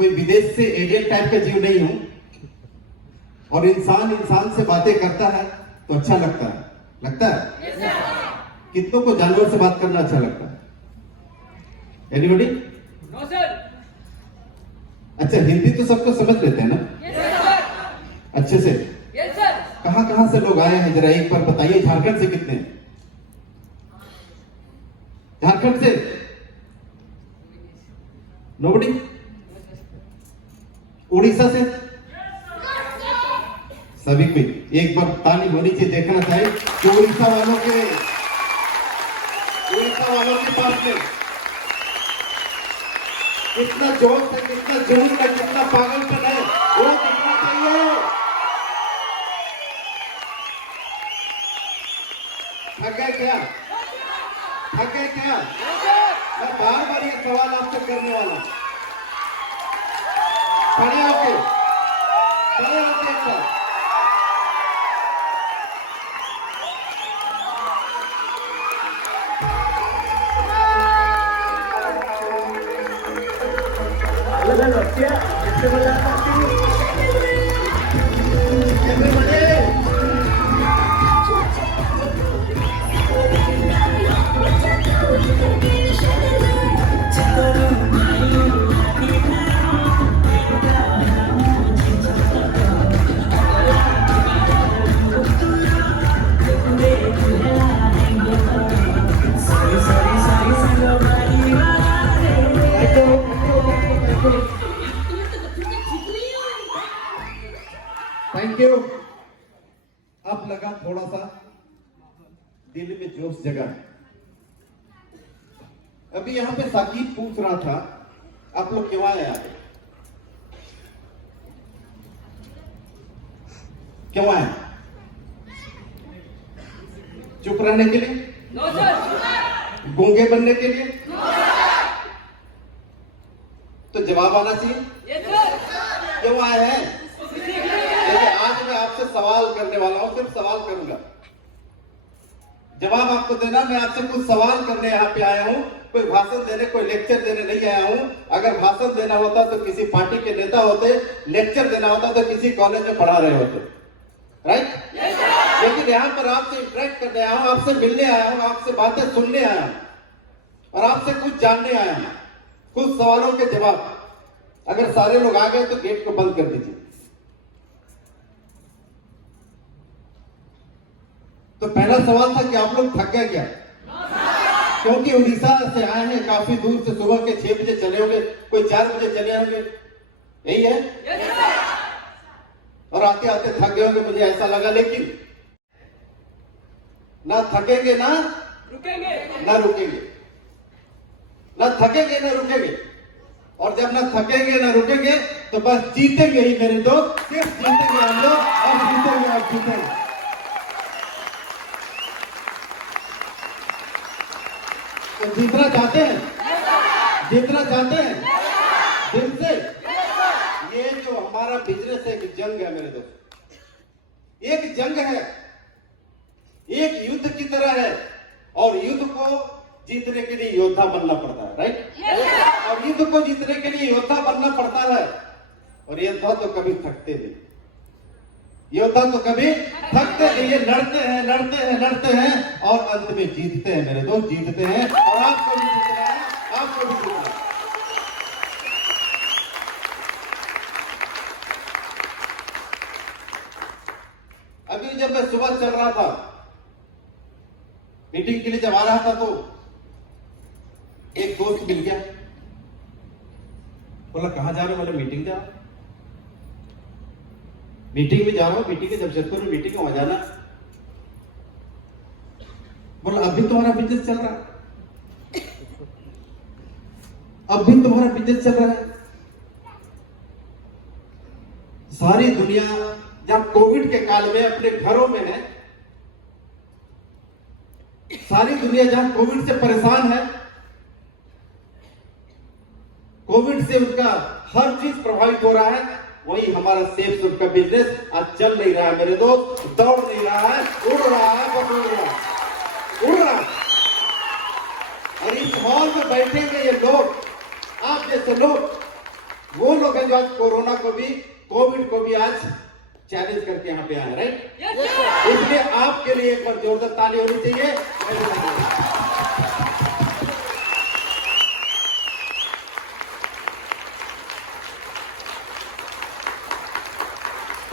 कोई विदेश से एलियन टाइप का जीव नहीं हूं, और इंसान इंसान से बातें करता है तो अच्छा लगता है। लगता है? कितनों को जानवर से बात करना अच्छा लगता है? एनीबॉडी? No sir. अच्छा, हिंदी तो सबको समझ लेते हैं ना? Yes sir. अच्छे से? Yes sir. कहां कहां से लोग आए हैं, जरा एक बार बताइए। झारखंड से कितने? झारखंड से नोबडी? उड़ीसा से? सभी को एक बार ताली होनी चाहिए, देखना चाहिए कि उड़ीसा वालों के पास में कितना जोश है, कितना जुनून है, कितना पागलपन है, वो दिखना चाहिए। थक गए क्या? थक गए क्या? मैं बार बार ये सवाल आपसे करने वाला हूं। खड़े होके एक बार। Thank you. अब लगा थोड़ा सा दिल में जोश जगा। अभी यहां पे साकिब पूछ रहा था, आप लोग क्यों आए? यहाँ क्यों आए? चुप रहने के लिए? No sir. गूंगे बनने के लिए? No sir. तो जवाब आना चाहिए। Yes sir. क्यों आए हैं? देखिए, आज मैं आपसे सवाल करने वाला हूं, सिर्फ सवाल करूंगा, जवाब आपको देना। मैं आपसे कुछ सवाल करने यहाँ पे आया हूं, कोई भाषण देने, कोई लेक्चर देने नहीं आया हूं। अगर भाषण देना होता तो किसी पार्टी के नेता होते, लेक्चर देना होता तो किसी कॉलेज में पढ़ा रहे होते, राइट? लेकिन यहाँ पर आपसे इंटरेक्ट करने आया हूं, आपसे मिलने आया हूं, आपसे बातें सुनने आया हूं और आपसे कुछ जानने आया हूं, कुछ सवालों के जवाब। अगर सारे लोग आ गए तो गेट को बंद कर दीजिए। तो पहला सवाल था कि आप लोग थक गए क्या? क्योंकि उड़ीसा से आए हैं, काफी दूर से, सुबह के 6 बजे चले होंगे, कोई 4 बजे चले होंगे, यही है? और आते आते थक गए होंगे, मुझे ऐसा लगा। लेकिन ना थकेंगे ना रुकेंगे, ना रुकेंगे, ना थकेंगे ना रुकेंगे। और जब ना थकेंगे ना रुकेंगे तो बस जीतेंगे ही मेरे दोस्त, सिर्फ जीतेंगे हम लोग, और जीतेंगे और जीतेंगे। तो जीतना चाहते हैं? जीतना चाहते हैं दिल से? ये जो हमारा बिजनेस है, एक जंग है मेरे दोस्त, एक जंग है, एक युद्ध की तरह है। और युद्ध को जीतने के लिए योद्धा बनना पड़ता है, राइट? और युद्ध को जीतने के लिए योद्धा बनना पड़ता है। और योद्धा तो कभी थकते नहीं, योद्धा तो कभी थकते नहीं, ये लड़ते हैं लड़ते हैं लड़ते हैं और अंत में जीतते हैं मेरे दोस्त, जीतते हैं। और आपको भी जीतना है, आपको भी जीतना है। अभी जब मैं सुबह चल रहा था, मीटिंग के लिए जब आ रहा था, तो एक दोस्त मिल गया, बोला कहां जा रहे हो? बोले मीटिंग जा रहा हूं। मीटिंग में जा रहा हूं, मीटिंग के जमशेदपुर में मीटिंग वहां जाना। बोला अभी तुम्हारा बिजनेस चल रहा है? अभी तुम्हारा बिजनेस चल रहा है? सारी दुनिया जब कोविड के काल में अपने घरों में है, सारी दुनिया जहां कोविड से परेशान है, कोविड से उनका हर चीज प्रभावित हो रहा है, वही हमारा सेफ सूट का बिजनेस आज चल नहीं रहा है मेरे दोस्त, दौड़ नहीं रहा है, उड़ रहा है, बस उड़ रहा है, उड़ रहा है। और इस हॉल में बैठे हुए ये लोग, आप जैसे लोग, वो लोग हैं जो आज कोरोना को भी, कोविड को भी आज चैलेंज करके यहाँ पे आए, राइट? Yes, sir. इसलिए आपके लिए एक बार जोरदार ताली होनी चाहिए।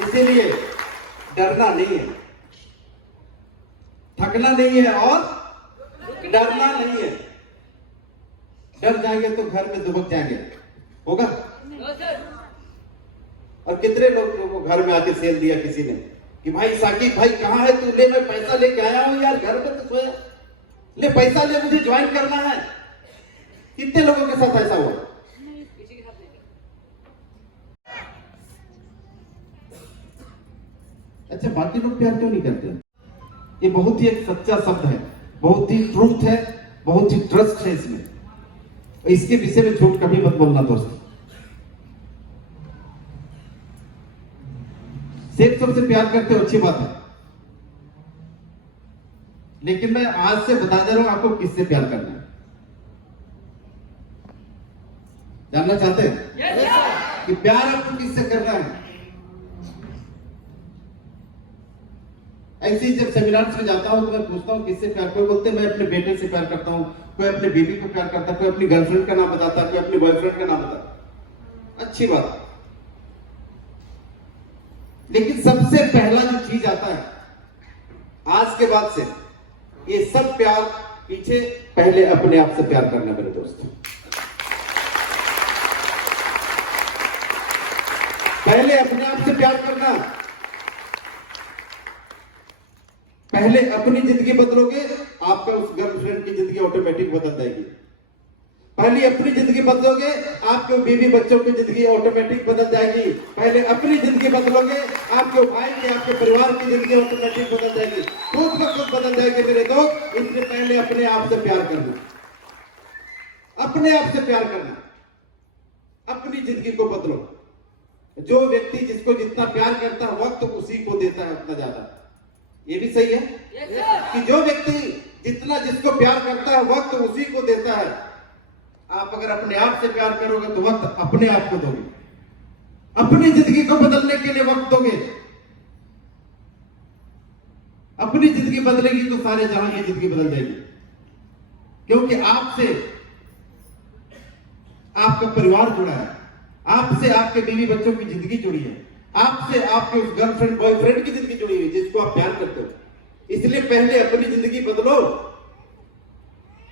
इसीलिए डरना नहीं है, थकना नहीं है और डरना नहीं है। डर जाएंगे तो घर में दुबक जाएंगे, होगा? No, sir. और कितने लोगों को घर में आके सेल दिया किसी ने कि भाई साकिब भाई कहाँ है तू, ले मैं पैसा लेके आया हूं यार, घर पे तो सोया, ले पैसा ले, मुझे ज्वाइन करना है। कितने लोगों के साथ ऐसा हुआ? किसी के साथ नहीं sir. अच्छा, बाकी लोग प्यार क्यों नहीं करते? ये बहुत ही एक सच्चा शब्द है, बहुत ही ट्रूथ है, बहुत ही ट्रस्ट है इसमें। इसके विषय में झूठ कभी मत बोलना दोस्त। सेठ सबसे प्यार करते हो, अच्छी बात है, लेकिन मैं आज से बता दे रहा हूं आपको किससे प्यार करना है। जानना चाहते हैं Yes, sir. कि प्यार आपको किससे करना है? ऐसे ही जब सेमिनार्स में जाता हूं तो मैं पूछता हूं किससे प्यार, कोई बोलते हैं मैं अपने बेटे से प्यार करता हूं, कोई अपने बीवी को प्यार करता है, कोई अपनी गर्लफ्रेंड का नाम बताता है, कोई अपने बॉयफ्रेंड का नाम बताता है। अच्छी बात है, लेकिन सबसे पहला जो चीज आता है आज के बाद से, ये सब प्यार पीछे, पहले अपने आप से प्यार करना मेरे दोस्तों। पहले अपने आप से प्यार करना। पहले अपनी जिंदगी बदलोगे, आपका उस गर्लफ्रेंड की जिंदगी ऑटोमेटिक बदल जाएगी। पहले अपनी जिंदगी बदलोगे, आपके बीवी बच्चों की जिंदगी ऑटोमेटिक बदल जाएगी। पहले अपनी जिंदगी बदलोगे, आपके भाई की, आपके परिवार की जिंदगी ऑटोमेटिक बदल जाएगी, खुद ब खुद बदल जाएगी मेरे दोस्त। इसलिए पहले अपने आप से प्यार करना, अपने आप से प्यार करना, अपनी जिंदगी को बदलो। जो व्यक्ति जिसको जितना प्यार करता है, वक्त उसी को देता है उतना ज्यादा। ये भी सही है Yes, sir. कि जो व्यक्ति जितना जिसको प्यार करता है, वक्त उसी को देता है। आप अगर अपने आप से प्यार करोगे तो वक्त अपने आप को दोगे, अपनी जिंदगी को बदलने के लिए वक्त दोगे। अपनी जिंदगी बदलेगी तो सारे जहां की जिंदगी बदल जाएगी, क्योंकि आपसे आपका परिवार जुड़ा है, आपसे आपके बीवी बच्चों की जिंदगी जुड़ी है, आपसे आपके उस गर्लफ्रेंड बॉयफ्रेंड की जिंदगी जुड़ी हुई जिसको आप प्यार करते हो। इसलिए पहले अपनी जिंदगी बदलो।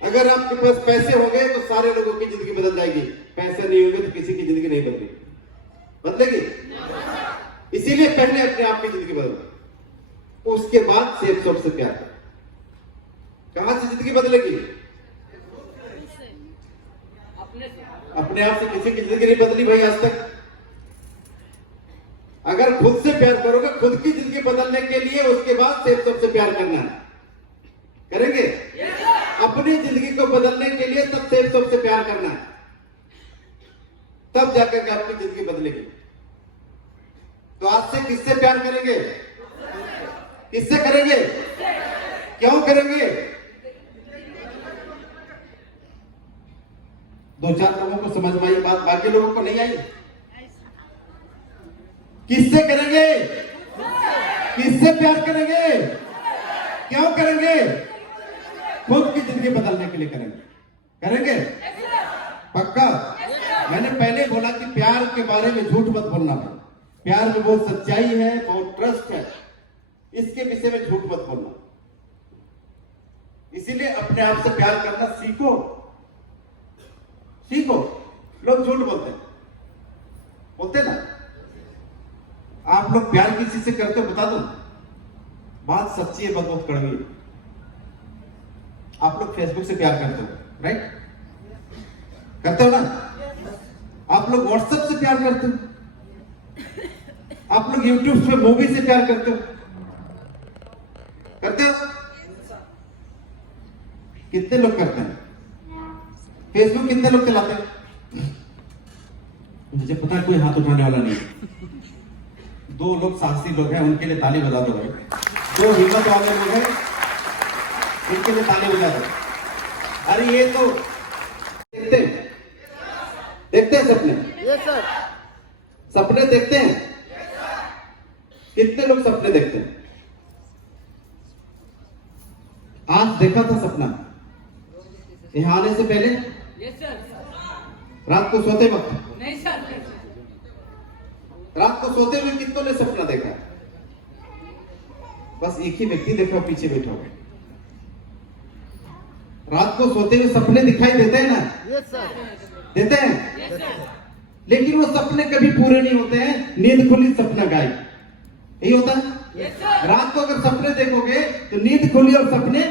अगर आपके पास पैसे होंगे तो सारे लोगों की जिंदगी बदल जाएगी, पैसे नहीं होंगे तो किसी की जिंदगी नहीं बदलेगी। बदलेगी? इसीलिए पहले अपने आप की जिंदगी बदलो, उसके बाद सेफ सबसे प्यार करो। कहां से जिंदगी बदलेगी? अपने से. अपने आप से किसी की जिंदगी नहीं बदली भाई आज तक। अगर खुद से प्यार करोगे, खुद की जिंदगी बदलने के लिए, उसके बाद सेफ सबसे प्यार करना है। करेंगे? Yes, sir. अपनी जिंदगी को बदलने के लिए तब सेफ सबसे प्यार करना है, तब जाकर के आपकी जिंदगी बदलेगी। तो आज से किससे प्यार करेंगे? किससे करेंगे? क्यों करेंगे? दो चार लोगों को समझ में आई बात, बाकी लोगों को नहीं आई। किससे करेंगे? किससे प्यार करेंगे? क्यों करेंगे? खुद की जिंदगी बदलने के लिए करेंगे। करेंगे? पक्का? मैंने पहले बोला कि प्यार के बारे में झूठ मत बोलना भाई। प्यार में बहुत सच्चाई है, बहुत ट्रस्ट है, इसके विषय में झूठ मत बोलना। इसीलिए अपने आप से प्यार करना सीखो, सीखो। लोग झूठ बोलते हैं, बोलते ना। आप लोग प्यार किसी से करते हो? बता दो, बात सच्ची है, बात बहुत कड़वी है। आप लोग फेसबुक से प्यार करते हो, राइट? करते हो ना? आप लोग व्हाट्सएप से प्यार करते हो, आप लोग यूट्यूब पे मूवी से प्यार करते हो, करते हो? कितने लोग करते हैं? फेसबुक कितने लोग चलाते हैं? मुझे पता है कोई हाथ उठाने वाला नहीं। दो लोग साहसी लोग हैं, उनके लिए ताली बजा दो भाई। दो हिम्मत वाले लोग हैं, इनके लिए ताली बजा दो। अरे ये तो देखते हैं, देखते हैं सपने। सर। सपने देखते हैं? कितने लोग सपने देखते हैं? आज देखा था सपना यहाँ आने से पहले? Yes sir. रात को सोते वक्त? नहीं सर। रात को सोते हुए कितनों ने सपना देखा? बस एक ही व्यक्ति देखा पीछे बैठा हुआ। रात को सोते हुए सपने दिखाई देते हैं ना? Yes sir. देते हैं, यस सर। लेकिन वो सपने कभी पूरे नहीं होते हैं। नींद खुली सपना गायब, यही होता है। Yes sir. रात को अगर सपने देखोगे तो नींद खुली और सपने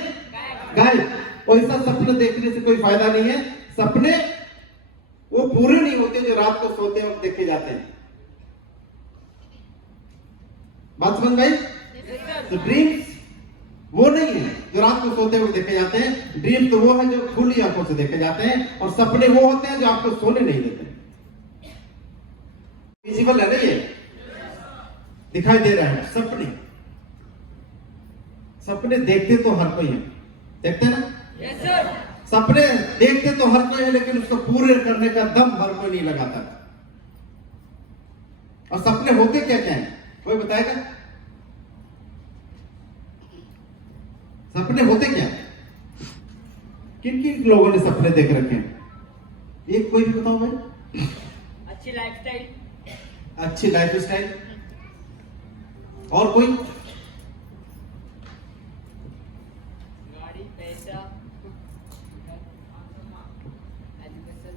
गायब। और ऐसा सपने देखने से कोई फायदा नहीं है। सपने वो पूरे नहीं होते जो रात को सोते वक्त देखे जाते हैं। बात समझ में आई? तो ड्रीम्स वो नहीं है जो रात को सोते हुए देखे जाते हैं। ड्रीम तो वो है जो खुली आंखों से देखे जाते हैं, और सपने वो होते हैं जो आपको सोने नहीं देते। विजिबल है ना ये? दिखाई दे रहा है सपने। सपने देखते तो हर कोई है, देखते ना? Yes sir. सपने देखते तो हर कोई है, लेकिन उसको पूरे करने का दम हर कोई नहीं लगाता। और सपने होते क्या क्या है, कोई बताएगा? सपने होते क्या? किन किन लोगों ने सपने देख रखे हैं? एक कोई भी बताओ भाई। अच्छी लाइफस्टाइल। अच्छी लाइफ स्टाइल। और कोई? गाड़ी, पैसा, एजुकेशन।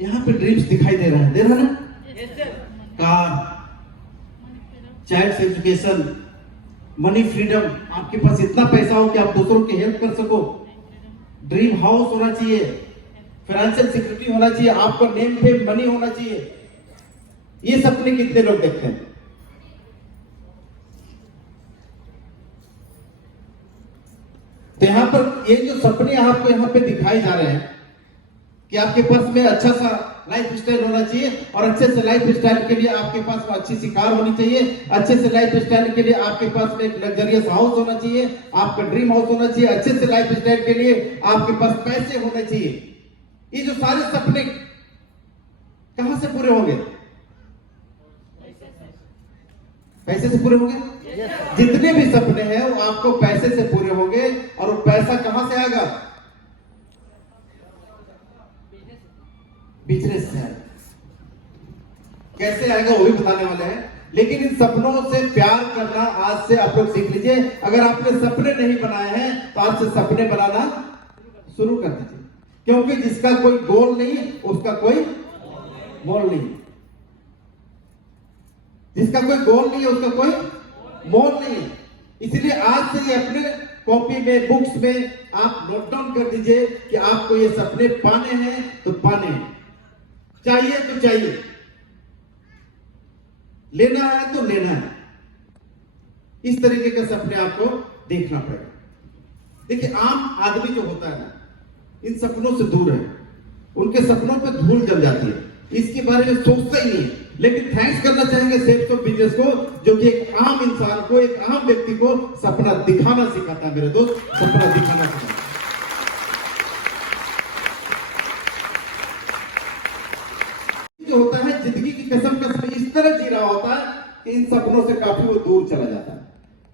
यहाँ पे ड्रीम्स दिखाई दे रहा है, दे रहा है ना? Yes sir. Car, child education, money freedom. आपके पास इतना पैसा हो कि आप दूसरों की हेल्प कर सको। ड्रीम हाउस होना चाहिए, फाइनेंशियल सिक्योरिटी होना चाहिए, आपका नेम फेम मनी होना चाहिए। ये सपने कितने लोग देखते हैं? तो यहाँ पर ये जो सपने आपको यहाँ पे दिखाए जा रहे हैं कि आपके पास में अच्छा सा लाइफ स्टाइल होना चाहिए, और अच्छे से लाइफ स्टाइल के लिए आपके पास में अच्छी सी कार होनी चाहिए। अच्छे से लाइफ स्टाइल के लिए आपके पास में एक लग्जरियस हाउस होना चाहिए, आपका ड्रीम हाउस होना चाहिए। अच्छे से लाइफ स्टाइल के लिए आपके पास पैसे होने चाहिए। ये जो सारे सपने कहां से पूरे होंगे? पैसे से पूरे होंगे। जितने भी सपने हैं वो आपको पैसे से पूरे होंगे। और वो पैसा कहां से आएगा? बिजनेस से आएगा। कैसे आएगा वो भी बताने वाले हैं। लेकिन इन सपनों से प्यार करना आज से आप लोग सीख लीजिए। अगर आपने सपने नहीं बनाए हैं तो आज से सपने बनाना शुरू कर दीजिए, क्योंकि जिसका कोई गोल नहीं उसका कोई मोल नहीं। जिसका कोई गोल नहीं है उसका कोई मोल नहीं है। इसलिए आज से ये अपने कॉपी में, बुक्स में आप नोट डाउन कर दीजिए कि आपको ये सपने पाने हैं तो पाने हैं, चाहिए तो चाहिए, लेना है तो लेना है। इस तरीके के सपने आपको देखना पड़ेगा। देखिए आम आदमी जो होता है ना, इन सपनों से दूर है। उनके सपनों पे धूल जम जाती है, इसके बारे में सोचता ही नहीं है। लेकिन थैंक्स करना चाहेंगे सेल्स ऑफ बिजनेस को, जो कि एक आम इंसान को, एक आम व्यक्ति को सपना दिखाना सिखाता है। मेरे दोस्त, सपना दिखाना सिखाता है। जो होता है जिंदगी की कसम कसम इस तरह जी रहा होता है कि इन सपनों से काफी वो दूर चला जाता है।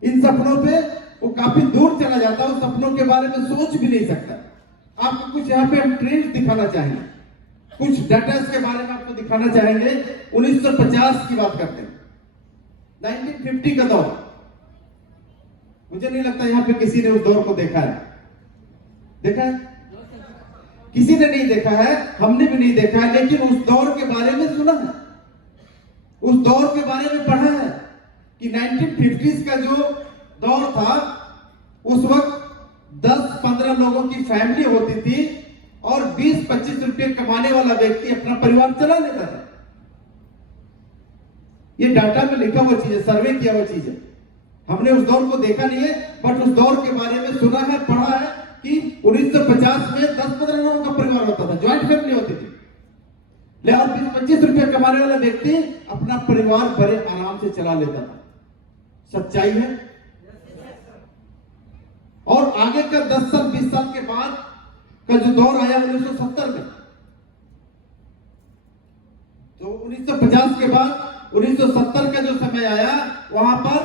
इन सपनों पे वो काफी दूर चला जाता है। उस सपनों के बारे में सोच भी नहीं सकता। आपको कुछ यहाँ पे हम ट्रेंड दिखाना चाहेंगे, कुछ डाटा के बारे में आपको दिखाना चाहेंगे। 1950 की बात करते हैं, 1950 का दौर। मुझे नहीं लगता यहाँ पे किसी ने उस दौर को देखा है। देखा है? किसी ने नहीं देखा है, हमने भी नहीं देखा है, लेकिन उस दौर के बारे में सुना है, उस दौर के बारे में पढ़ा है कि 1950s का जो दौर था, उस वक्त 10-15 लोगों की फैमिली होती थी और 20-25 रुपए कमाने वाला व्यक्ति अपना परिवार चला लेता था। ये डाटा में लिखा हुआ चीज है, सर्वे किया हुआ चीज है। हमने उस दौर को देखा नहीं है, बट उस दौर के बारे में सुना है, पढ़ा है कि 1950 में 10-15 लोगों का परिवार होता था, ज्वाइंट फैमिली होती थी। और 20-25 रुपए कमाने वाला व्यक्ति अपना परिवार बड़े आराम से चला लेता था। सच्चाई है। और आगे का 10 साल 20 साल के बाद का जो दौर आया 1970 में, तो 1950 के बाद 1970 का जो समय आया, वहां पर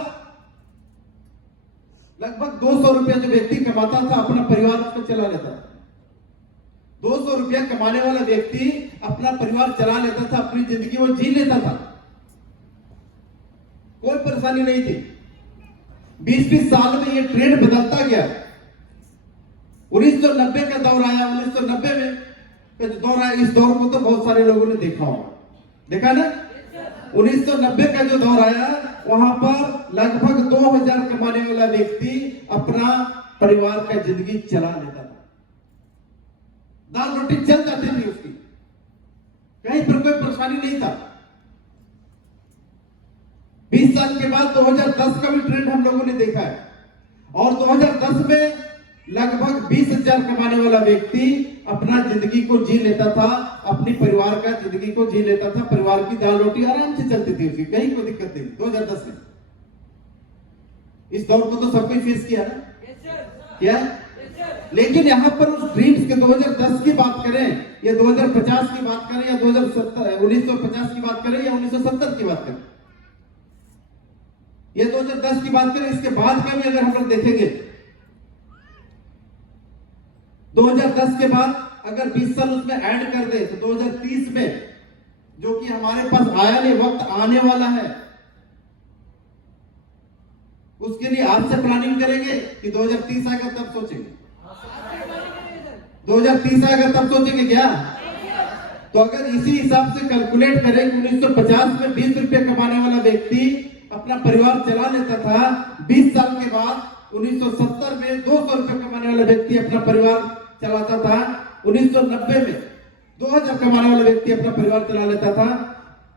लगभग 200 रुपया जो व्यक्ति कमाता था अपना परिवार उसको चला लेता था। 200 रुपया कमाने वाला व्यक्ति अपना परिवार चला लेता था, अपनी जिंदगी वो जी लेता था, कोई परेशानी नहीं थी। 20-20 साल में ये ट्रेंड बदलता गया। 1990 का दौर आया। 1990 में का जो दौर आया, इस दौर को तो बहुत सारे लोगों ने देखा होगा, देखा ना। 1990 का जो दौर आया, वहां पर लगभग 2000 कमाने वाला व्यक्ति अपना परिवार का जिंदगी चला लेता था। दाल रोटी चल जाती थी उसकी, कहीं पर कोई परेशानी नहीं था। 20 साल के बाद 2010 का भी ट्रेंड हम लोगों ने देखा है, और 2010 में लगभग 20,000 कमाने वाला व्यक्ति अपना जिंदगी को जी लेता था, अपनी परिवार का जिंदगी को जी लेता था। परिवार की दाल रोटी आराम से चलती थी उसकी, कहीं कोई दिक्कत नहीं। 2010 में इस दौर को तो सबको फेस किया ना, क्या? लेकिन यहां पर उस ड्रीम्स के 2010 की बात करें या 2050 की बात करें या 1950 की बात करें या 1970 की बात करें या 2010 की बात करें, इसके बाद का भी अगर हम लोग देखेंगे, 2010 के बाद अगर 20 साल उसमें ऐड कर दे तो 2030 में, जो कि हमारे पास आया नहीं, वक्त आने वाला है, उसके लिए आज से प्लानिंग करेंगे कि 2030 आएगा तब सोचेंगे? 2030 आएगा तब सोचेंगे क्या? तो अगर इसी हिसाब से कैलकुलेट करें कि 1950 में 20 रुपए कमाने वाला व्यक्ति अपना परिवार चला लेता था, 20 साल के बाद 1970 में 200 रुपए कमाने वाला व्यक्ति अपना परिवार चलाता था, 1990 में 2000 कमाने वाला व्यक्ति अपना परिवार चला लेता था,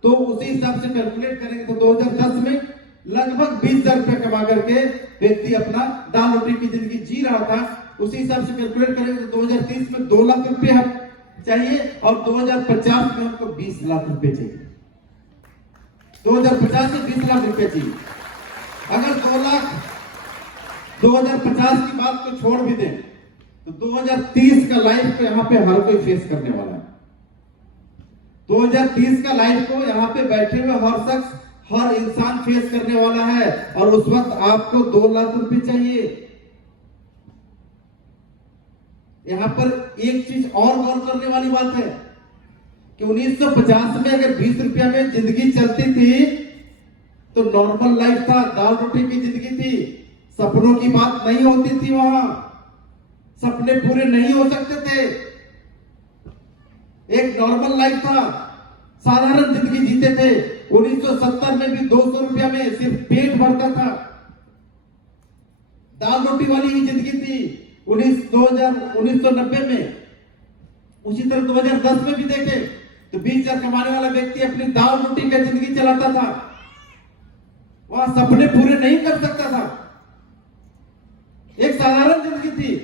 तो उसी हिसाब से कैलकुलेट करेंगे तो 2010 में लगभग 20,000 रुपए कमा करके व्यक्ति अपना दाल रोटी की जिंदगी जी रहा था। उसी हिसाब से कैलकुलेट करेंगे तो 2030 में 2 लाख रुपए हम चाहिए, और 2050 में हमको 20 लाख रुपए चाहिए। 2050 में 20 लाख रुपए चाहिए। अगर 2050 की बात को छोड़ भी दें तो 2030 का लाइफ को यहाँ पे हर कोई फेस करने वाला है। 2030 का लाइफ को यहाँ पे बैठे हुए हर शख्स, हर इंसान फेस करने वाला है, और उस वक्त आपको 2 लाख रुपए चाहिए। यहां पर एक चीज और गौर करने वाली बात है कि 1950 में अगर 20 रुपया में जिंदगी चलती थी तो नॉर्मल लाइफ था, दाल रोटी की जिंदगी थी, सपनों की बात नहीं होती थी, वहां सपने पूरे नहीं हो सकते थे, एक नॉर्मल लाइफ था, साधारण जिंदगी जीते थे। 1970 में भी 200 रुपया में सिर्फ पेट भरता था, दाल रोटी वाली ही जिंदगी थी 1990 में। उसी तरह 2010 में भी देखे तो 20,000 कमाने वाला व्यक्ति अपनी दाल रोटी का जिंदगी चलाता था, वहां सपने पूरे नहीं कर सकता था, एक साधारण जिंदगी थी।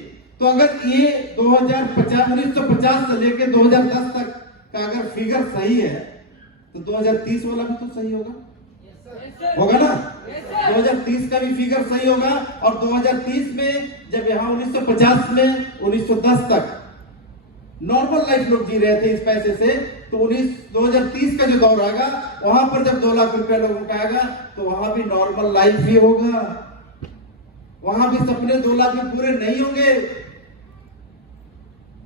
तो अगर ये 1950 से लेकर 2010 तक का अगर फिगर सही है तो 2030 वाला भी तो सही होगा ना? 2030 का भी फिगर सही होगा, और 2030 में जब यहाँ 1950 में 1910 तक नॉर्मल लाइफ लोग जी रहे थे इस पैसे से, तो 2030 का जो दौर आएगा वहां पर जब 2 लाख रुपया लोगों का आएगा तो वहां भी नॉर्मल लाइफ ही होगा, वहां भी सपने 2 लाख में पूरे नहीं होंगे।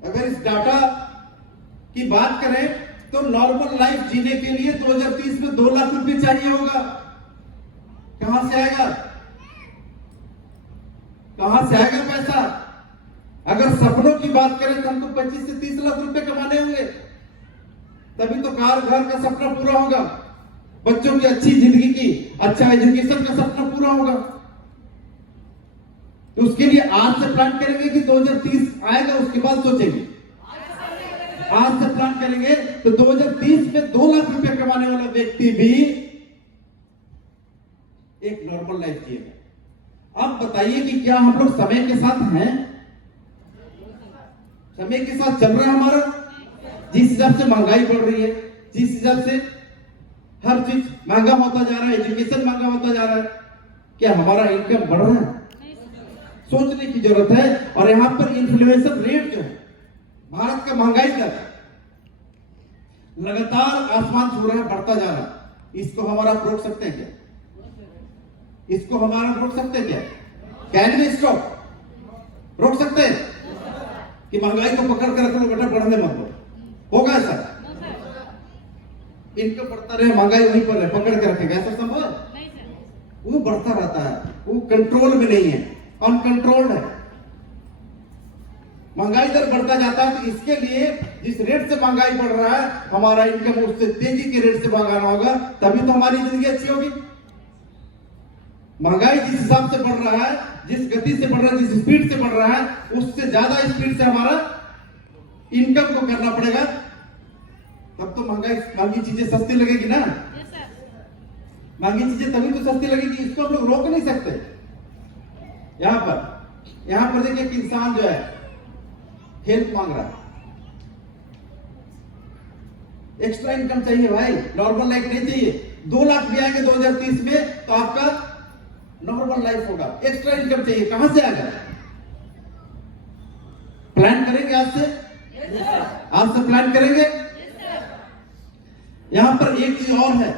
अगर इस डाटा की बात करें तो नॉर्मल लाइफ जीने के लिए 2030 में 2 लाख रुपए चाहिए होगा। कहां से आएगा? कहां से आएगा पैसा? अगर सपनों की बात करें तो हमको 25 से 30 लाख रुपए कमाने होंगे, तभी तो कार घर का सपना पूरा होगा, बच्चों की अच्छी जिंदगी की, अच्छा एजुकेशन का सपना पूरा होगा। तो उसके लिए आज से प्लान करेंगे कि 2030 आएगा उसके बाद सोचेंगे। आज से प्लान करेंगे तो 2030 में 2 लाख रुपए कमाने वाला व्यक्ति भी एक नॉर्मल लाइफ जिएगा। अब बताइए कि क्या हम लोग समय के साथ हैं? समय के साथ चल रहा है हमारा? जिस हिसाब से महंगाई बढ़ रही है, जिस हिसाब से हर चीज महंगा होता जा रहा है, एजुकेशन महंगा होता जा रहा है, क्या हमारा इनकम बढ़ रहा है? सोचने की जरूरत है। और यहां पर इन्फ्लेशन रेट जो है भारत का महंगाई दर, लगातार आसमान छू रहा है, बढ़ता जा रहा है। इसको हमारा रोक सकते हैं क्या? इसको हमारा रोक सकते हैं क्या? Can we stop? रोक सकते हैं कि महंगाई को पकड़ कर रख लो बेटा, बढ़ने मत दो? होगा ऐसा? इनकम बढ़ता रहे, महंगाई वहीं पर है, पकड़ के रखेगा, ऐसा संभव है? नहीं सर। वो बढ़ता रहता है, वो कंट्रोल में नहीं है, अनकंट्रोल्ड है। महंगाई दर बढ़ता जाता है, तो इसके लिए जिस रेट से महंगाई बढ़ रहा है, हमारा इनकम उससे तेजी के रेट से बढ़ाना होगा, तभी तो हमारी जिंदगी अच्छी होगी। महंगाई जिस हिसाब से बढ़ रहा है, जिस गति से बढ़ रहा है, जिस स्पीड से बढ़ रहा है, उससे ज्यादा स्पीड से हमारा इनकम को करना पड़ेगा, तब तो महंगी चीजें सस्ती लगेगी ना। महंगी चीजें तभी तो सस्ती लगेगी, इसको हम लोग रोक नहीं सकते। यहां पर देखिए, एक इंसान जो है हेल्प मांग रहा है, एक्स्ट्रा इनकम चाहिए भाई, नॉर्मल लाइफ नहीं चाहिए। 2 लाख भी आएंगे 2030 में तो आपका नॉर्मल लाइफ होगा। एक्स्ट्रा इनकम चाहिए, कहां से आएगा? प्लान करेंगे आज से, आज से प्लान करेंगे। यहां पर एक चीज और है,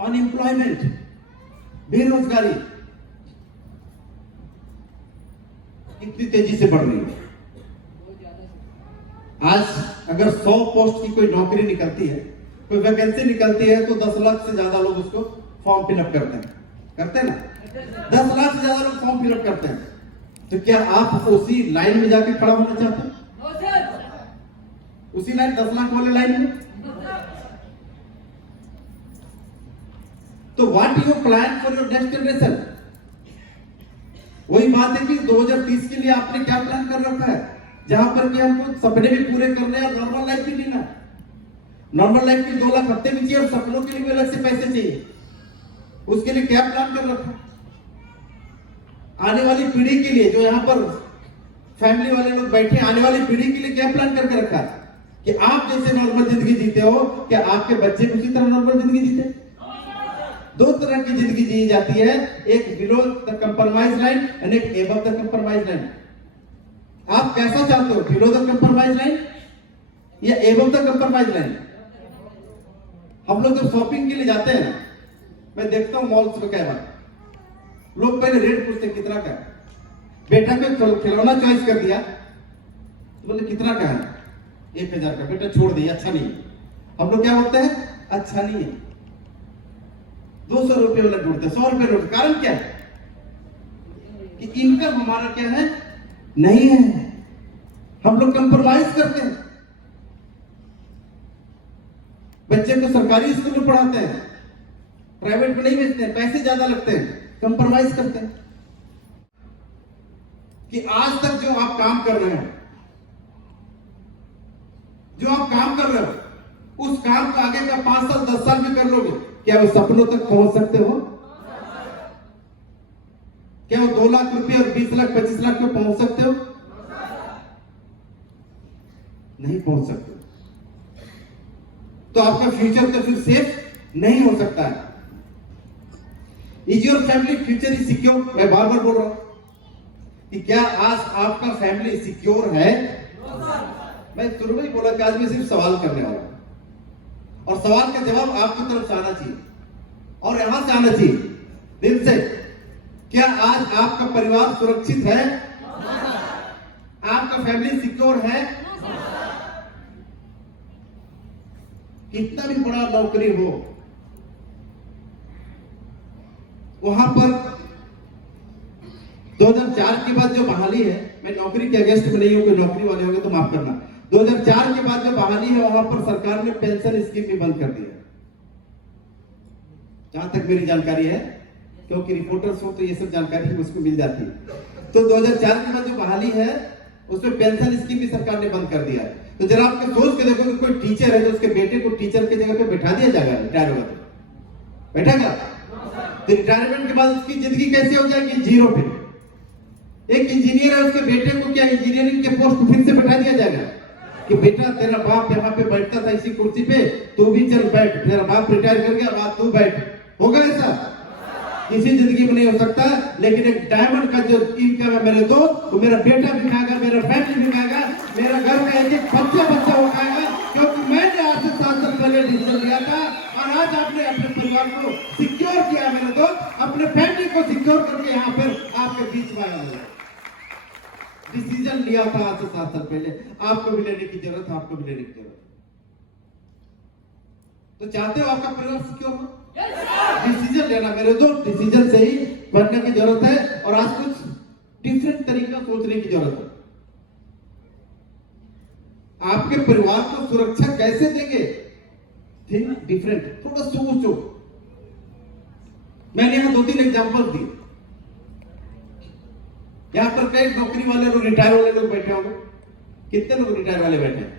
अनएम्प्लॉयमेंट, बेरोजगारी कितनी तेजी से बढ़ रही है। आज अगर 100 पोस्ट की कोई नौकरी निकलती है, कोई वैकेंसी निकलती है, तो 10 लाख से ज्यादा लोग उसको फॉर्म फिलअप करते हैं ना? 10 लाख से ज्यादा लोग फॉर्म फिलअप करते हैं। तो क्या आप उसी लाइन में जाके खड़ा होना चाहते हैं? उसी लाइन 10 लाख वाले लाइन में? तो what you plan for your next generation? वही बात है कि 2030 के लिए आपने क्या प्लान कर रखा है, जहां पर कि हमको सपने भी पूरे करने हैं और नॉर्मल लाइफ भी जीना। नॉर्मल लाइफ के 2 लाख हफ्ते भी चाहिए और सपनों के लिए भी अलग से पैसे चाहिए। उसके लिए क्या प्लान कर रखा है? आने वाली पीढ़ी के लिए, जो यहाँ पर फैमिली वाले लोग बैठे, आने वाली पीढ़ी के लिए क्या प्लान करके रखा है कि आप जैसे नॉर्मल जिंदगी जीते हो, क्या आपके बच्चे उसी तरह नॉर्मल जिंदगी जीते? 2 तरह की जिंदगी जी जाती है, एक बिलो द कंप्रोमाइज लाइन और एक एबव द कंप्रोमाइज लाइन। आप कैसा चाहते हो, बिलो द कंप्रोमाइज लाइन या एबव द कंप्रोमाइज लाइन? हम लोग जब शॉपिंग के लिए जाते हैं ना, मैं देखता हूं मॉल्स में क्या बात, लोग पहले रेट पूछते कितना का है। बेटा को खिलौना चॉइस कर दिया, बोले कितना का है? 1000 का। बेटा छोड़ दिया, अच्छा नहीं है। हम लोग क्या बोलते हैं, अच्छा नहीं है। 200 रुपये वाला ढूंढते, 100 रुपये ढूंढते। कारण क्या है कि इनकम हमारा क्या है, नहीं है। हम लोग कंप्रोमाइज करते हैं। बच्चे को सरकारी स्कूल में पढ़ाते हैं, प्राइवेट में नहीं भेजते हैं, पैसे ज्यादा लगते हैं, कंप्रोमाइज करते हैं। कि आज तक जो आप काम कर रहे हो, उस काम को आगे का 5 साल 10 साल में कर लोगे, क्या वो सपनों तक पहुंच सकते हो? क्या वो 2 लाख रुपए और 20 लाख 25 लाख में पहुंच सकते हो? नहीं पहुंच सकते। तो आपका फ्यूचर तो फिर सेफ नहीं हो सकता है। Is your family future is secure? मैं बार बार बोल रहा हूं कि क्या आज आपका फैमिली सिक्योर है? मैं शुरू में ही बोला कि आज मैं सिर्फ सवाल करने वाला हूं, और सवाल का जवाब आपकी तरफ से आना चाहिए और यहां से आना चाहिए दिल से। क्या आज आपका परिवार सुरक्षित है? आपका फैमिली सिक्योर है? कितना भी बड़ा नौकरी हो, वहां पर 2004 के बाद जो बहाली है, मैं नौकरी के अगेंस्ट में नहीं हूं, कोई नौकरी वाले होंगे तो माफ करना। 2004 के बाद जो बहाली है, वहां पर सरकार ने पेंशन स्कीम भी बंद कर दिया, जहां तक मेरी जानकारी है, क्योंकि रिपोर्टर्स हो तो ये सब जानकारी मुझको मिल जाती है। तो 2004 के बाद जो बहाली है, उसमें पेंशन स्कीम भी सरकार ने बंद कर दिया है। तो जरा आपके सोच के देखो कि कोई टीचर है तो उसके बेटे को टीचर की जगह पे बैठा दिया जाएगा, रिटायर होगा तो बैठेगा? तो रिटायरमेंट के बाद उसकी जिंदगी कैसे हो जाएगी? 0 पे। एक इंजीनियर है, उसके बेटे को क्या इंजीनियरिंग के पोस्ट फिर से बैठा दिया जाएगा कि बेटा तेरा बाप यहाँ पे बैठता था इसी कुर्सी पे, तू भी चल बैठ, तेरा बाप रिटायर कर गया, बाप तू बैठ? होगा ऐसा? किसी जिंदगी में नहीं हो सकता। लेकिन एक डायमंड का जो इनकम है मेरे दोस्त, तो मेरा बेटा भी खाएगा, मेरा फैमिली भी खाएगा, मेरा घर का एक बच्चा हो खाएगा, क्योंकि मैंने आज से आज आपने अपने परिवार को सिक्योर किया मेरे दोस्त, अपने फैमिली को सिक्योर करके यहाँ पर आपके बीच में आया। डिसीजन लिया था आज से 7 साल पहले, आपको भी लेने की जरूरत है, आपको भी लेने की जरूरत है। तो चाहते हो आपका परिवार सिक्योर हो? डिसीजन लेना मेरे दोस्त, डिसीजन से ही बनने की जरूरत है। और आज कुछ डिफरेंट तरीका सोचने की जरूरत है। आपके परिवार को सुरक्षा कैसे देंगे? थिंक डिफरेंट, थोड़ा सोचो। मैंने यहां 2-3 एग्जांपल दिए। यहां पर कई नौकरी वाले लोग, रिटायर वाले लोग बैठे होंगे। कितने लोग रिटायर वाले बैठे हैं?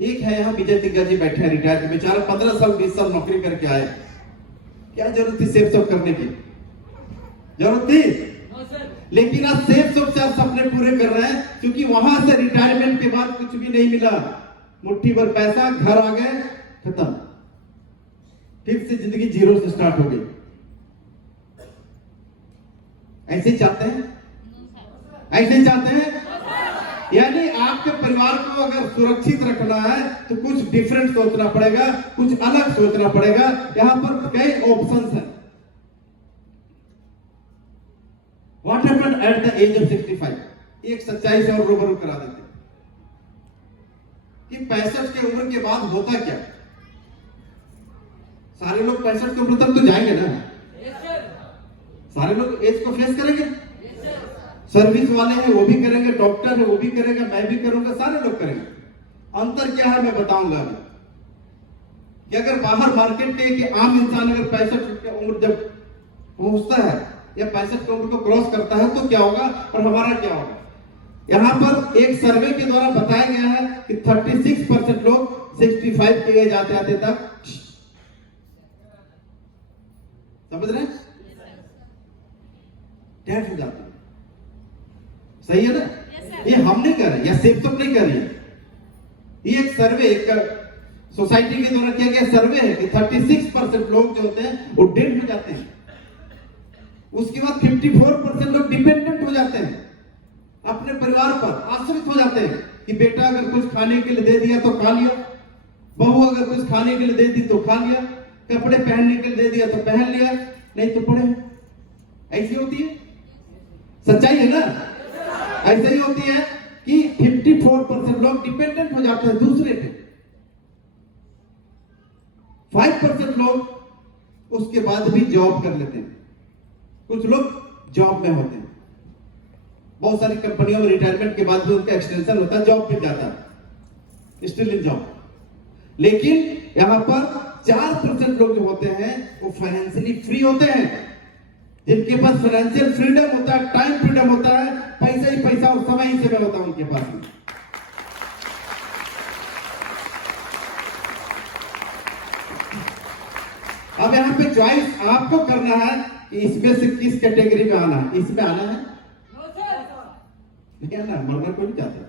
एक है यहाँ विजय तिग्गा जी बैठे हैं, रिटायर के बेचारा 15 साल 20 साल नौकरी करके आए। क्या जरूरत थी सेफ सब करने की? जरूरत थी? लेकिन आज सेफ सब से आप सपने पूरे कर रहे हैं, क्योंकि वहां से रिटायरमेंट के बाद कुछ भी नहीं मिला। मुट्ठी भर पैसा, घर आ गए, खत्म। फिर से जिंदगी जीरो से स्टार्ट हो गई। ऐसे चाहते हैं? ऐसे चाहते हैं? यानी आपके परिवार को अगर सुरक्षित रखना है तो कुछ डिफरेंट सोचना पड़ेगा, कुछ अलग सोचना पड़ेगा। यहां पर कई ऑप्शंस हैं। What happened at the age of 65? एक सच्चाई से और रूबरू करा देते हैं कि 65 की उम्र के बाद होता क्या? सारे लोग 65 की उम्र तक तो जाएंगे ना? सारे लोग एज को फेस करेंगे। सर्विस वाले हैं वो भी करेंगे, डॉक्टर है वो भी करेगा, मैं भी करूंगा, सारे लोग करेंगे। अंतर क्या है मैं बताऊंगा अभी। कि अगर बाहर मार्केट के कि आम इंसान अगर 65 की उम्र जब पहुंचता है या 65 की उम्र को क्रॉस करता है तो क्या होगा और हमारा क्या होगा? यहां पर एक सर्वे के द्वारा बताया गया है कि 36% लोग 65 के एज आते आते तक, समझ रहे हैं, डेथ हो जाते हैं। सही है ना? ये हम नहीं कर रहे या सेफ तो नहीं कर रहे। ये एक सर्वे, एक सोसाइटी के द्वारा किया गया सर्वे है कि 36% लोग जो होते हैं वो डेड हो जाते हैं। उसके बाद 54% लोग डिपेंडेंट हो जाते हैं, अपने परिवार पर आश्रित हो जाते हैं कि बेटा अगर कुछ खाने के लिए दे दिया तो खा लिया, बहू अगर कुछ खाने के लिए दे दी तो खा लिया, कपड़े पहनने के लिए दे दिया तो पहन लिया, नहीं तो पड़े। ऐसी होती है, सच्चाई है ना? ऐसा ही होती है कि 54% लोग डिपेंडेंट हो जाते हैं दूसरे पे। 5% लोग उसके बाद भी जॉब कर लेते हैं। कुछ लोग जॉब में होते हैं। बहुत सारी कंपनियों में रिटायरमेंट के बाद भी उनका एक्सटेंशन होता है, जॉब मिल जाता है, स्टिल इन जॉब। लेकिन यहां पर 4% लोग जो होते हैं वो फाइनेंशियली फ्री होते हैं, जिनके पास फाइनेंशियल फ्रीडम होता है, टाइम फ्रीडम होता है, पैसा ही पैसा और समय ही समय होता है उनके पास में। अब यहाँ पे चॉइस आपको करना है कि इसमें से किस कैटेगरी में आना है। इसमें आना है नहीं आना, मरना कोई नहीं चाहता,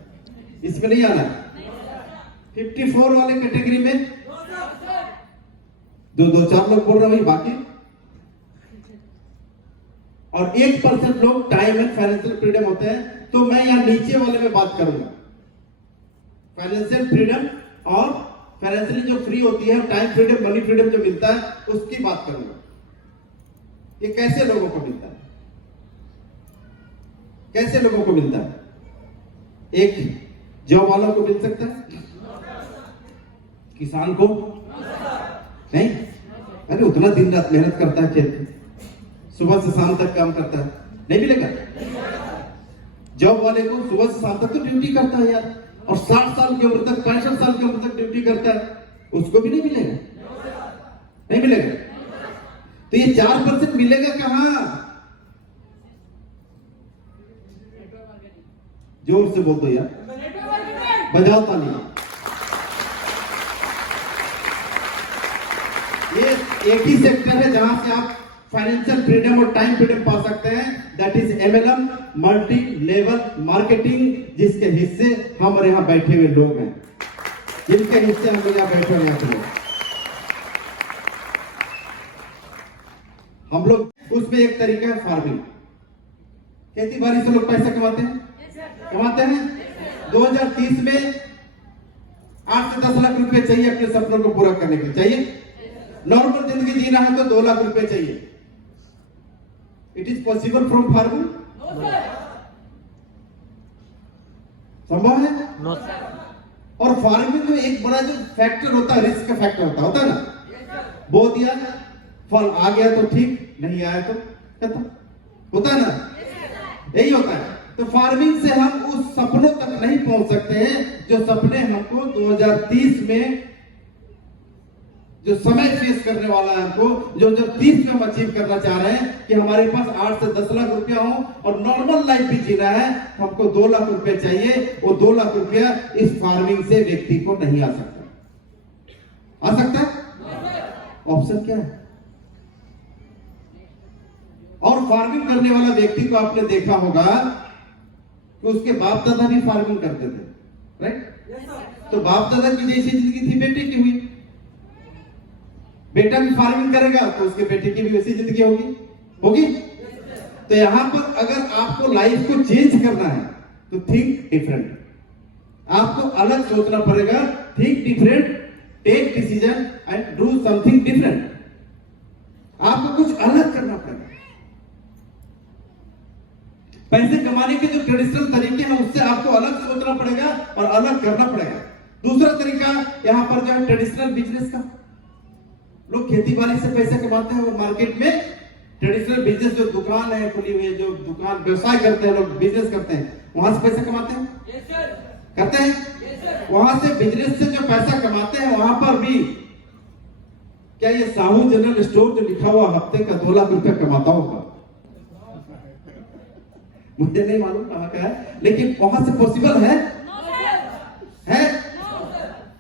इसमें नहीं आना। 54 वाले कैटेगरी में 2-4 लोग बोल रहे हैं बाकी, और 1% लोग टाइम एंड फाइनेंशियल फ्रीडम होते हैं। तो मैं यहां नीचे वाले में बात करूंगा, फाइनेंशियल फ्रीडम और फाइनेंशियली जो फ्री होती है, टाइम फ्रीडम, मनी फ्रीडम जो मिलता है, उसकी बात करूंगा। ये कैसे लोगों को मिलता है, कैसे लोगों को मिलता है? एक जॉब वालों को मिल सकता है, किसान को नहीं, अरे उतना दिन रात मेहनत करता है खेत में, सुबह से शाम तक काम करता है, नहीं मिलेगा। जॉब वाले को सुबह से शाम तक तो ड्यूटी करता है यार, और 60 साल की उम्र तक, 65 साल की उम्र तक ड्यूटी करता है, उसको भी नहीं मिलेगा, नहीं मिलेगा। तो ये 4% मिलेगा कहां? जोर से बोल दो यार, बजाओ ताली। ये एक ही सेक्टर है जहां से आप फाइनेंशियल फ्रीडम और टाइम फ्रीडम पा सकते हैं, that is MLM, multi level marketing, जिसके हिस्से हम यहां बैठे हुए लोग हैं, जिनके हिस्से हम यहां बैठे हुए हैं। हम लोग उसमें एक तरीका है फार्मिंग, खेती बाड़ी से लोग पैसा कमाते हैं, कमाते हैं। 2030 में 8 से 10 लाख रुपए चाहिए अपने सपनों को पूरा करने के लिए, चाहिए? नॉर्मल जिंदगी जीना है तो 2 लाख रुपए चाहिए। It is possible from farming? संभव है? No sir. और फार्मिंग में एक बड़ा जो फैक्टर होता है, रिस्क का फैक्टर होता है ना। बो दिया, फल आ गया तो ठीक, नहीं आया तो खत्म, होता है ना, यही होता है। तो फार्मिंग से हम उस सपनों तक नहीं पहुंच सकते हैं जो सपने हमको 2030 में, जो समय फेस करने वाला है हमको, जो 30 में हम अचीव करना चाह रहे हैं कि हमारे पास 8 से 10 लाख रुपया हो और नॉर्मल लाइफ भी जीना है, हमको 2 लाख रुपए चाहिए। वो 2 लाख रुपया इस फार्मिंग से व्यक्ति को नहीं आ सकता। आ सकता है? ऑप्शन क्या है? और फार्मिंग करने वाला व्यक्ति को आपने देखा होगा कि उसके बाप दादा भी फार्मिंग करते थे, राइट? तो बाप दादा की जैसी जिंदगी थी बेटे की हुई, बेटा भी फार्मिंग करेगा तो उसके बेटे की भी वैसी जिंदगी होगी। तो यहां पर अगर आपको लाइफ को चेंज करना है तो थिंक डिफरेंट, आपको अलग सोचना पड़ेगा। Think different, take decision and do something different. आपको कुछ अलग करना पड़ेगा। पैसे कमाने के जो ट्रेडिशनल तरीके हैं उससे आपको अलग सोचना पड़ेगा और अलग करना पड़ेगा। दूसरा तरीका यहां पर जो है ट्रेडिशनल बिजनेस का, लोग खेती बाड़ी से पैसे कमाते हैं और मार्केट में ट्रेडिशनल बिजनेस, जो दुकान है खुली हुई है, जो दुकान व्यवसाय करते हैं लोग, बिजनेस करते हैं, वहां से पैसे कमाते हैं। करते हैं वहां से, बिजनेस से जो पैसा कमाते हैं वहां पर भी क्या ये साहू जनरल स्टोर जो लिखा हुआ हफ्ते का 2 लाख रुपया कमाता होगा? मुझे नहीं मालूम कहां का है, लेकिन वहां से पॉसिबल है?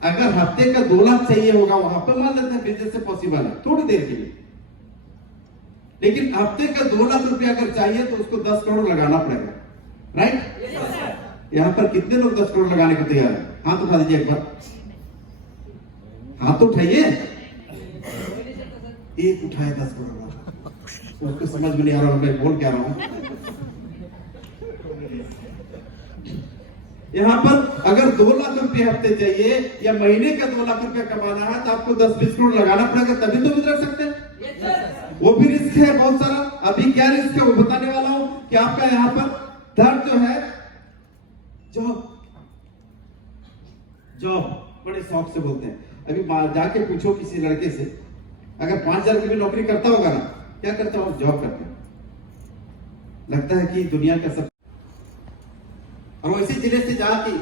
अगर हफ्ते का 2 लाख चाहिए होगा वहां पर, मान लेते हैं बिजनेस से पॉसिबल है थोड़ी देर के लिए, लेकिन हफ्ते का 2 लाख रुपया अगर चाहिए तो उसको 10 करोड़ लगाना पड़ेगा, राइट? यहां पर कितने लोग 10 करोड़ लगाने को तैयार है? हाथ उठा दीजिए एक बार, हाथ उठाइए। एक उठाए 10 करोड़, उसको समझ में नहीं आ रहा मैं बोल क्या रहा हूं। यहां पर अगर 2 लाख रुपए हफ्ते चाहिए या महीने का 2 लाख रुपया कमाना है तो आपको 10-20 करोड़ लगाना पड़ेगा, तभी तो गुजर सकते हैं। वो भी रिस्क है बहुत सारा। अभी क्या रिस्क है वो बताने वाला हूं कि आपका यहां पर दर्द जो है, जॉब बड़े शौक से बोलते हैं। अभी जाके पूछो किसी लड़के से, अगर 5,000 की भी नौकरी करता होगा ना, क्या करता हो? जॉब करते हैं। लगता है कि दुनिया का सब, और वैसे जिले से जहां की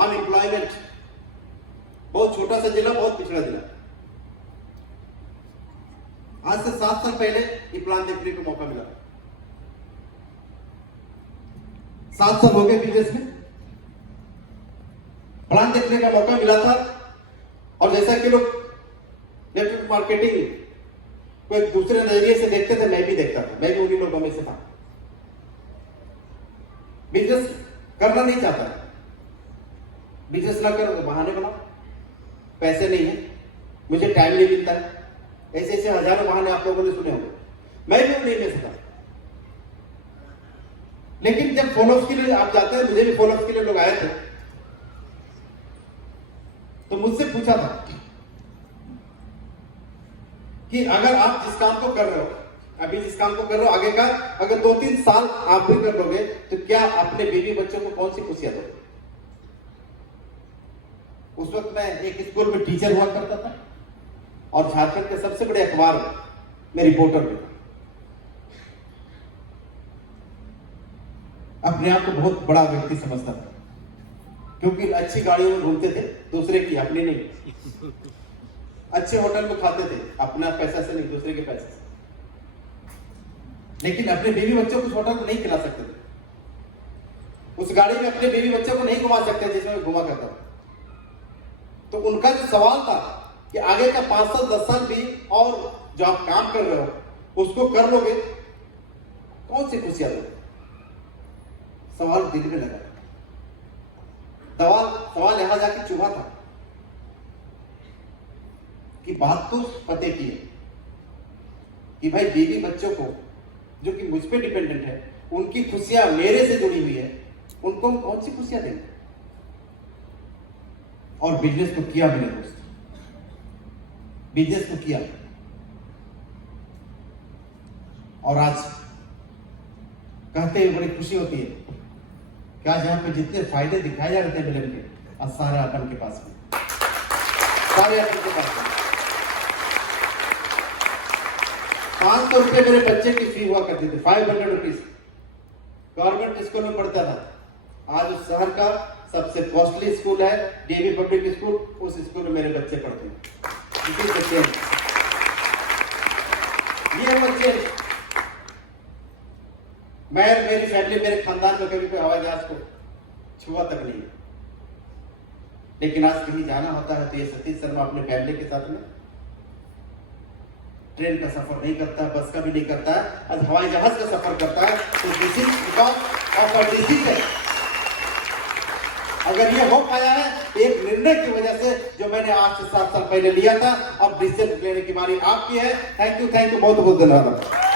अनएम्प्लॉयमेंट, बहुत छोटा सा जिला, बहुत पिछड़ा जिला। आज से 7 साल पहले ये प्लान देखने को मौका मिला। 7 साल हो गए बिजनेस में, प्लान देखने का मौका मिला था। और जैसा कि लोग नेटवर्क मार्केटिंग को एक दूसरे नजरिए से देखते थे, मैं भी देखता था, मैं भी उन्हीं लोगों में से था। बिजनेस करना नहीं चाहता, बिजनेस ना करो तो बहाने बनाओ, पैसे नहीं है, मुझे टाइम नहीं मिलता है, ऐसे ऐसे हजारों बहाने आप लोगों ने सुने होंगे, मैं भी उन्हीं में से था। लेकिन जब फॉलोअप्स के लिए आप जाते हैं, मुझे भी फॉलोअप्स के लिए लोग आए थे, तो मुझसे पूछा था कि अगर आप जिस काम को कर रहे हो, अभी जिस काम को कर रहे हो, आगे का अगर 2-3 साल आप भी कर लोगे तो क्या अपने बीवी बच्चों को कौन सी खुशियां दोगे? उस वक्त मैं एक स्कूल में टीचर हुआ करता था और झारखंड के सबसे बड़े अखबार में रिपोर्टर भी था। अपने आप को बहुत बड़ा व्यक्ति समझता था, क्योंकि अच्छी गाड़ियों में घूमते थे, दूसरे की, अपनी नहीं। अच्छे होटल में खाते थे, अपना पैसा से नहीं, दूसरे के पैसे से। लेकिन अपने बीवी बच्चों को उस होटल को नहीं खिला सकते थे, उस गाड़ी में अपने बीवी बच्चों को नहीं घुमा सकते जिसमें मैं घुमा करता था। तो उनका जो सवाल था कि आगे का 5 साल 10 साल भी और जो आप काम कर रहे हो उसको कर लोगे, कौन सी खुशियां दोगे? सवाल दिल में लगा। सवाल यहां जाके चुभा था कि बात तो पते की है कि भाई बीवी बच्चों को जो कि मुझ पे डिपेंडेंट है, उनकी खुशियां मेरे से जुड़ी हुई है, उनको हम कौन सी खुशियां देंगे? और बिजनेस को किया मेरे दोस्त, बिजनेस को किया। और आज कहते हुए बड़ी खुशी होती है कि आज यहाँ पे जितने फायदे दिखाए जा रहे थे बिलियन के, आज सारे अपन के पास में, सारे अपन के पास में। 500 रुपये मेरे बच्चे की फी हुआ करती थी, 500 रुपीज गवर्नमेंट स्कूल में पढ़ता था। आज उस शहर का सबसे कॉस्टली स्कूल है डीवी पब्लिक स्कूल, उस स्कूल में मेरे बच्चे पढ़ते हैं। इसी बच्चे ये बच्चे, मैं मेरी फैमिली, मेरे खानदान में कभी कोई हवाई जहाज को छुआ तक नहीं, लेकिन आज कहीं जाना होता है तो ये सतीश शर्मा अपने फैमिली के साथ में ट्रेन का सफर नहीं करता, बस का भी नहीं करता है, आज हवाई जहाज का सफर करता है। तो this is because of a decision. अगर ये हो पाया है एक निर्णय की वजह से, जो मैंने आज से 7 साल पहले लिया था। अब डिसीजन लेने की बारी आपकी है। थैंक यू, बहुत बहुत धन्यवाद।